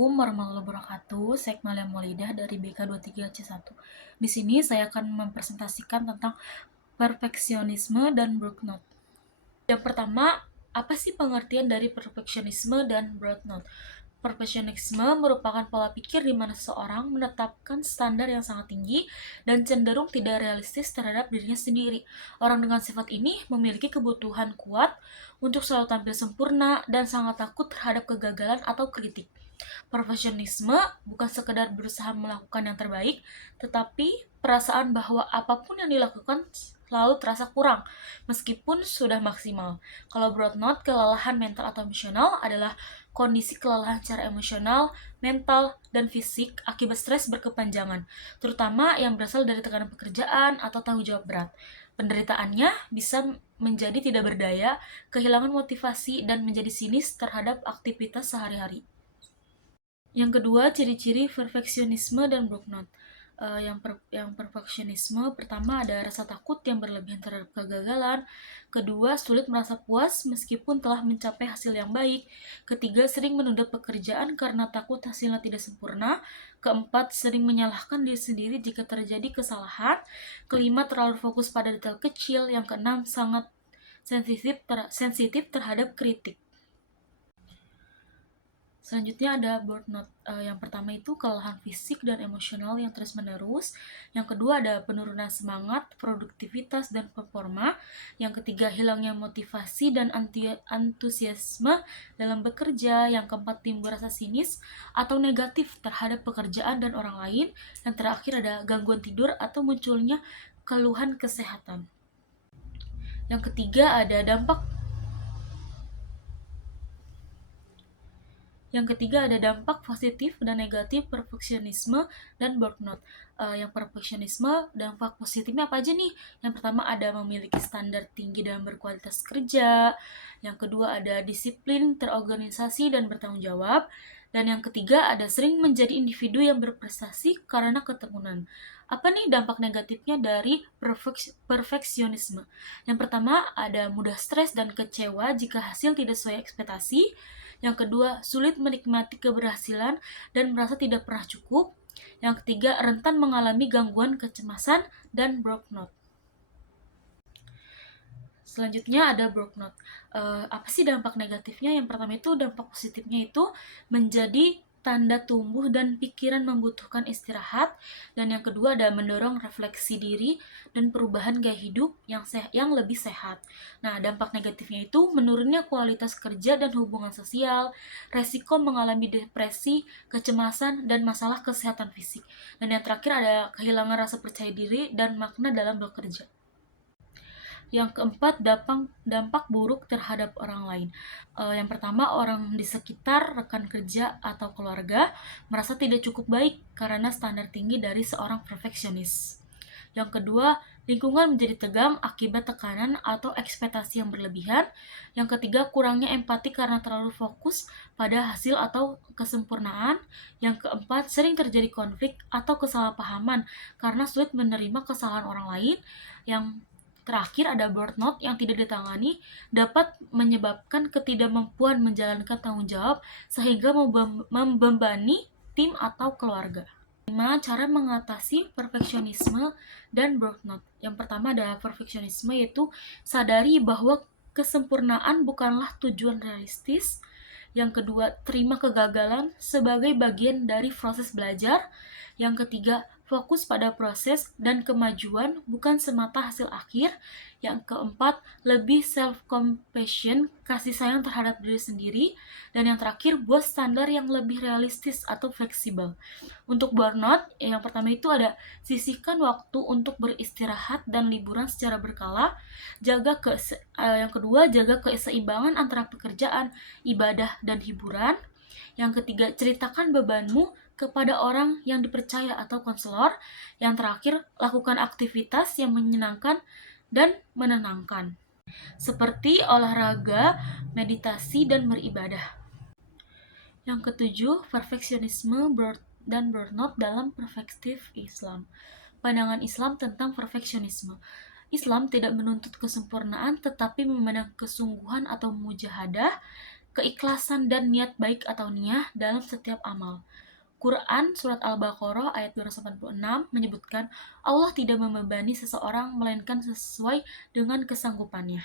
Assalamualaikum warahmatullahi wabarakatuh. Saya Malia Maulidah dari BK23C1. Di sini saya akan mempresentasikan tentang perfeksionisme dan burnout. Yang pertama, apa sih pengertian dari perfeksionisme dan burnout? Perfeksionisme merupakan pola pikir di mana seseorang menetapkan standar yang sangat tinggi dan cenderung tidak realistis terhadap dirinya sendiri. Orang dengan sifat ini memiliki kebutuhan kuat untuk selalu tampil sempurna dan sangat takut terhadap kegagalan atau kritik. Perfeksionisme bukan sekedar berusaha melakukan yang terbaik, tetapi perasaan bahwa apapun yang dilakukan selalu terasa kurang, meskipun sudah maksimal. Kalau burnout, kelelahan mental atau emosional adalah kondisi kelelahan secara emosional, mental, dan fisik akibat stres berkepanjangan, terutama yang berasal dari tekanan pekerjaan atau tanggung jawab berat. Penderitaannya bisa menjadi tidak berdaya, kehilangan motivasi, dan menjadi sinis terhadap aktivitas sehari-hari. Yang kedua, ciri-ciri perfeksionisme dan burnout. Yang perfeksionisme pertama ada rasa takut yang berlebihan terhadap kegagalan. Kedua, sulit merasa puas meskipun telah mencapai hasil yang baik. Ketiga, sering menunda pekerjaan karena takut hasilnya tidak sempurna. Keempat, sering menyalahkan diri sendiri jika terjadi kesalahan. Kelima, terlalu fokus pada detail kecil. Yang keenam, sangat sensitif terhadap kritik. Selanjutnya ada burnout. Yang pertama itu kelelahan fisik dan emosional yang terus-menerus. Yang kedua ada penurunan semangat, produktivitas, dan performa. Yang ketiga hilangnya motivasi dan antusiasme dalam bekerja. Yang keempat timbul rasa sinis atau negatif terhadap pekerjaan dan orang lain. Dan terakhir ada gangguan tidur atau munculnya keluhan kesehatan. Yang ketiga ada dampak positif dan negatif perfeksionisme dan burnout. Yang perfeksionisme, dampak positifnya apa aja nih? Yang pertama ada memiliki standar tinggi dalam berkualitas kerja. Yang kedua ada disiplin, terorganisasi, dan bertanggung jawab. Dan yang ketiga ada sering menjadi individu yang berprestasi karena ketekunan. Apa nih dampak negatifnya dari perfeksionisme? Yang pertama ada mudah stres dan kecewa jika hasil tidak sesuai ekspektasi. Yang kedua, sulit menikmati keberhasilan dan merasa tidak pernah cukup. Yang ketiga, rentan mengalami gangguan kecemasan dan burnout. Selanjutnya ada burnout. Apa sih dampak negatifnya? Yang pertama itu dampak positifnya itu menjadi tanda tumbuh dan pikiran membutuhkan istirahat, dan yang kedua ada mendorong refleksi diri dan perubahan gaya hidup yang lebih sehat. Nah, dampak negatifnya itu menurunnya kualitas kerja dan hubungan sosial, resiko mengalami depresi, kecemasan, dan masalah kesehatan fisik. Dan yang terakhir ada kehilangan rasa percaya diri dan makna dalam bekerja. Yang keempat, dampak buruk terhadap orang lain. Yang pertama, orang di sekitar, rekan kerja, atau keluarga merasa tidak cukup baik karena standar tinggi dari seorang perfeksionis. Yang kedua, lingkungan menjadi tegang akibat tekanan atau ekspektasi yang berlebihan. Yang ketiga, kurangnya empati karena terlalu fokus pada hasil atau kesempurnaan. Yang keempat, sering terjadi konflik atau kesalahpahaman karena sulit menerima kesalahan orang lain. Yang terakhir ada burnout yang tidak ditangani dapat menyebabkan ketidakmampuan menjalankan tanggung jawab sehingga membebani tim atau keluarga. 5. Cara mengatasi perfeksionisme dan burnout. Yang pertama adalah perfeksionisme, yaitu sadari bahwa kesempurnaan bukanlah tujuan realistis. Yang kedua, terima kegagalan sebagai bagian dari proses belajar. Yang ketiga, fokus pada proses dan kemajuan bukan semata hasil akhir. Yang keempat, lebih self-compassion, kasih sayang terhadap diri sendiri. Dan yang terakhir, buat standar yang lebih realistis atau fleksibel. Untuk burnout, yang pertama itu ada sisihkan waktu untuk beristirahat dan liburan secara berkala. Yang kedua, jaga keseimbangan antara pekerjaan, ibadah, dan hiburan. Yang ketiga, ceritakan bebanmu kepada orang yang dipercaya atau konselor. Yang terakhir, lakukan aktivitas yang menyenangkan dan menenangkan, seperti olahraga, meditasi, dan beribadah. Yang ketujuh, perfeksionisme dan burnout dalam perspektif Islam. Pandangan Islam tentang perfeksionisme. Islam tidak menuntut kesempurnaan tetapi memandang kesungguhan atau mujahadah keikhlasan dan niat baik atau niyah dalam setiap amal. Quran Surat Al-Baqarah ayat 286 menyebutkan Allah tidak membebani seseorang melainkan sesuai dengan kesanggupannya.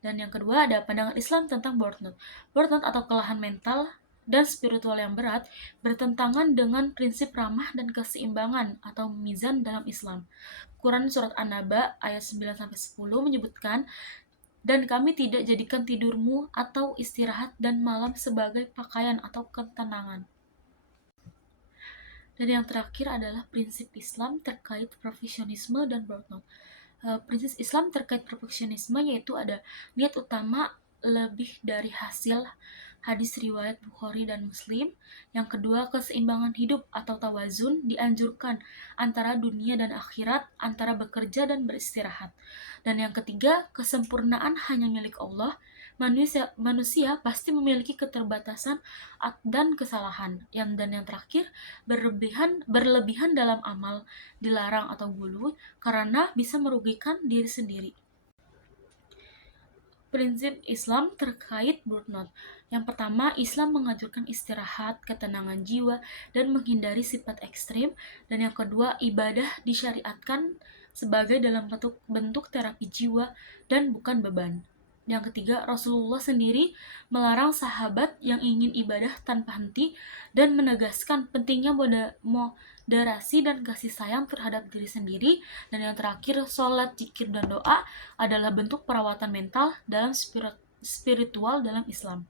Dan yang kedua ada pandangan Islam tentang burnout. Burnout atau kelelahan mental dan spiritual yang berat bertentangan dengan prinsip ramah dan keseimbangan atau mizan dalam Islam. Quran Surat An-Naba ayat 9-10 menyebutkan, dan kami tidak jadikan tidurmu atau istirahat dan malam sebagai pakaian atau ketenangan. Dan yang terakhir adalah prinsip Islam terkait perfeksionisme dan burnout. Prinsip Islam terkait perfeksionisme yaitu ada niat utama lebih dari hasil, hadis riwayat Bukhari dan Muslim. Yang kedua, keseimbangan hidup atau tawazun dianjurkan antara dunia dan akhirat, antara bekerja dan beristirahat. Dan yang ketiga, kesempurnaan hanya milik Allah. Manusia pasti memiliki keterbatasan dan kesalahan. Dan yang terakhir, berlebihan dalam amal dilarang atau gulu karena bisa merugikan diri sendiri. Prinsip Islam terkait burnout. Yang pertama, Islam menganjurkan istirahat, ketenangan jiwa, dan menghindari sifat ekstrim. Dan yang kedua, ibadah disyariatkan sebagai dalam bentuk terapi jiwa dan bukan beban. Yang ketiga, Rasulullah sendiri melarang sahabat yang ingin ibadah tanpa henti dan menegaskan pentingnya moderasi dan kasih sayang terhadap diri sendiri. Dan yang terakhir, sholat, zikir, dan doa adalah bentuk perawatan mental dalam spiritual dalam Islam.